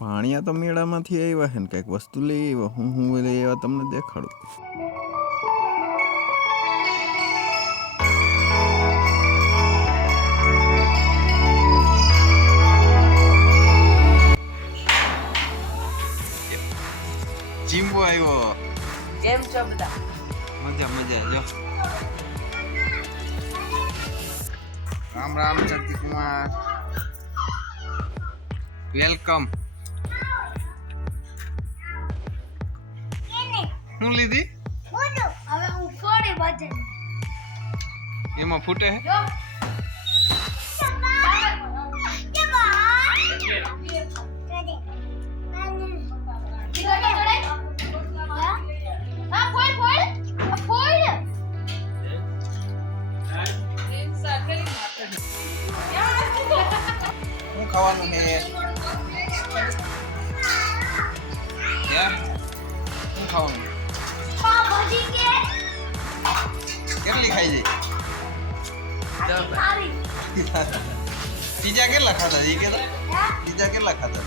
ભાણિયા તો મેળામાંથી આવ્યા છે ને કંઈક વસ્તુ લઈ આવ્યા. હું હું લઈ આવ્યા તમને દેખાડું. જીમ્બો આવ્યો. કેમ છો બધા? મજા મજા જો. રામ રામ શક્તિ કુમાર. વેલકમ શું લીધી? હવે હું ફોડી બધે એમાં ફૂટે હે? શું ખાવાનું છે? ખાવાનું? ખાઈ જઈ બીજા કેટલા ખાતા એ કેતા? બીજા કેટલા ખાતા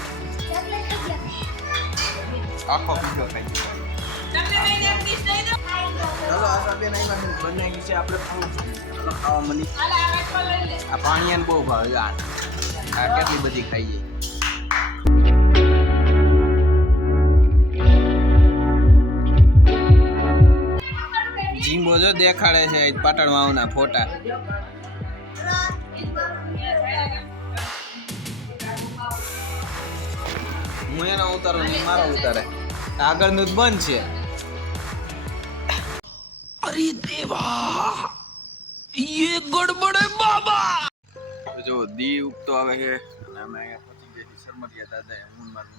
આખો પીધો ખાઈ ગયો. ચાલો આ બેન આવ્યા બંને છે? આપણે ખાવું ખાવા મળી આ પાણીયાને બહુ ભાવે આ કેટલી બધી ખાઈએ? દેખાડે છે પાટણ માવના ફોટા. હું એનો ઉતારો નહીં મારો ઉતારે. આગળનું જ બંધ છે. બાબા. જો દી ઉગતો આવે છે અને અમે અહીંયા પહોંચી ગયા છીએ સરમરિયા દાદા હું મારી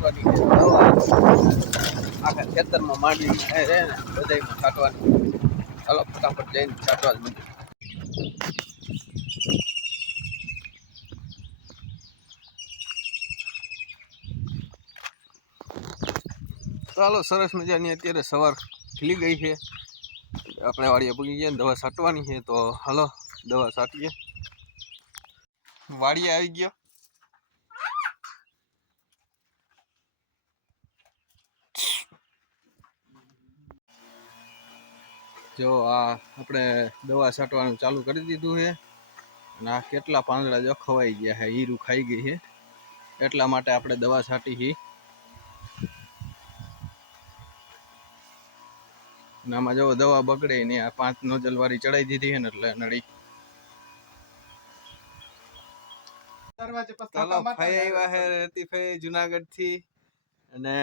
છાંટવાની આખા ખેતરમાં માંડવી છે ને છાંટવાની ચાલો ફટાફટ જઈને છાંટવા જ માંડીએ. ચાલો સરસ મજાની અત્યારે સવાર ખીલી ગઈ છે. આપણે વાડીએ પૂગી ગયા દવા છાંટવાની છે, તો હાલો, દવા છાંટીએ. વાડીએ આવી ગયો. જો આ આપણે દવા છાંટવાનું ચાલુ કરી દીધું છે. અને આ કેટલા પાંદડા જો ખવાઈ ગયા છે હીરું ખાઈ ગઈ છે. એટલા માટે આપણે દવા છાંટી છે. અને આમાં જો દવા બગડે ને આ પાંચ નોજલ વાળી ચડાઈ દીધી છે ને એટલે નડી જુનાગઢથી અને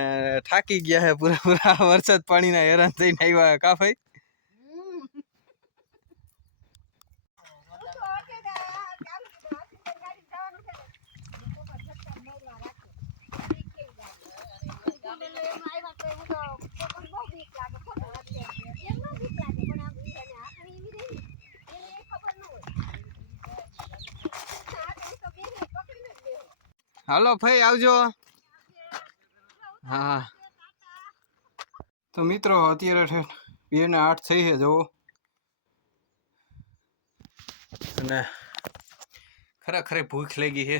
થાકી ગયા છે પૂરા પૂરા વરસાદ પાણીના હેરાન થઈને આવ્યા કા ફઈ? હાલો ભાઈ, આવજો. હા તો મિત્રો, અત્યારે બે ને આઠ થઈ છે જવો અને ખરેખર ભૂખ લાગી છે.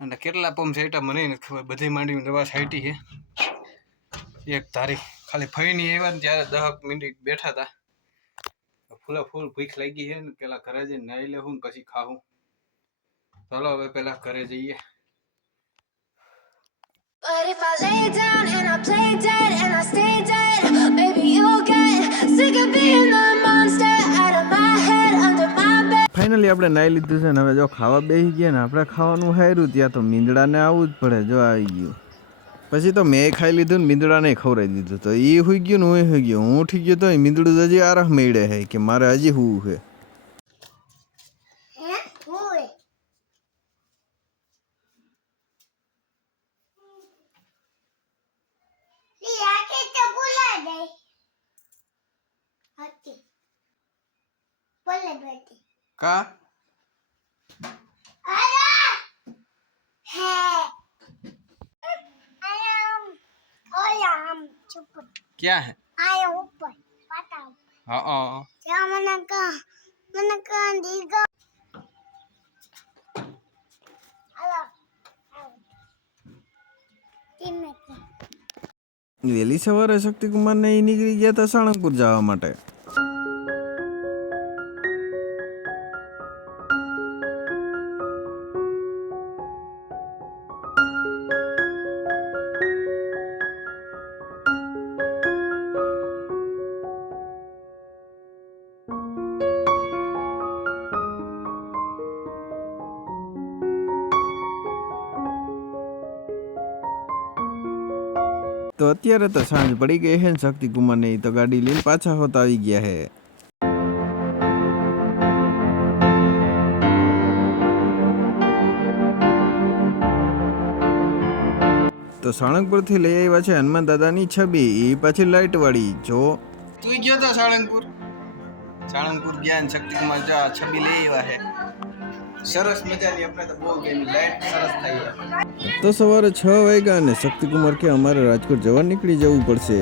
અને કેટલા પંપ સાઈટા મને ખબર. બધી માંડી દવા સાઈટી છે. એક તારીખ. ખાલી ફઈની આવ્યા ને ત્યારે દહક મિનિટ બેઠા હતા ફૂલા ફૂલ ભૂખ લાગી છે ને પેલા ઘરે જઈને નાહી લેવું ને પછી ખાવું ચાલો હવે પેલા ઘરે જઈએ. But if I lay down and I play dead and I stay dead, maybe you'll get sick of being the monster out of my head, under my bed. Finally આપણે નાઈ લીધું છે ને હવે જો ખાવા બેસી ગયા ને આપણે ખાવાનું હાર્યું ત્યાં તો મીંદડાને આવવું જ પડે જો આવી ગયું. પછી તો મેં ખાઈ લીધું ને મીંદડાને ખવડાવી દીધું. તો એ હુઈ ગયું ને હું હુઈ ગયો. હું ઉઠી ગયો તો મીંદડું હજી આરામ મેળે છે કે મારે હજી હું છે હે ઓય લી આકે તો ભૂલા દે હતી. બોલે બેટી. કા? ઓયામ क्या है आया ऊपर ઉપર. પાટા ઉપર. क्या मना का मना का दीगा કા દીગા. આલા તીમે વહેલી સવારે શક્તિકુમારને એ નીકળી ગયા હતા સાળંગપુર જવા માટે. તો અત્યારે તો સાંજ પડી ગઈ હે ને ઈ તો ગાડી લઈને પાછા હોતા આવી ગયા હે તો સાળંગપુરથી લઈ આવ્યા છે હનુમાન દાદાની છબી એ પાછી લાઈટ વાળી, જો. તું ગયો તો સાળંગપુર સાળંગપુર ગયા શક્તિકુમાર જો આ છબી લઈ આવ્યા છે. સરસ મજાની આપણે તો બહુ ગમી, લાઈટ સરસ થઈ તો સવારે છ વાગ્યા અને શક્તિકુમાર કે અમારે રાજકોટ જવા નીકળી જવું પડશે.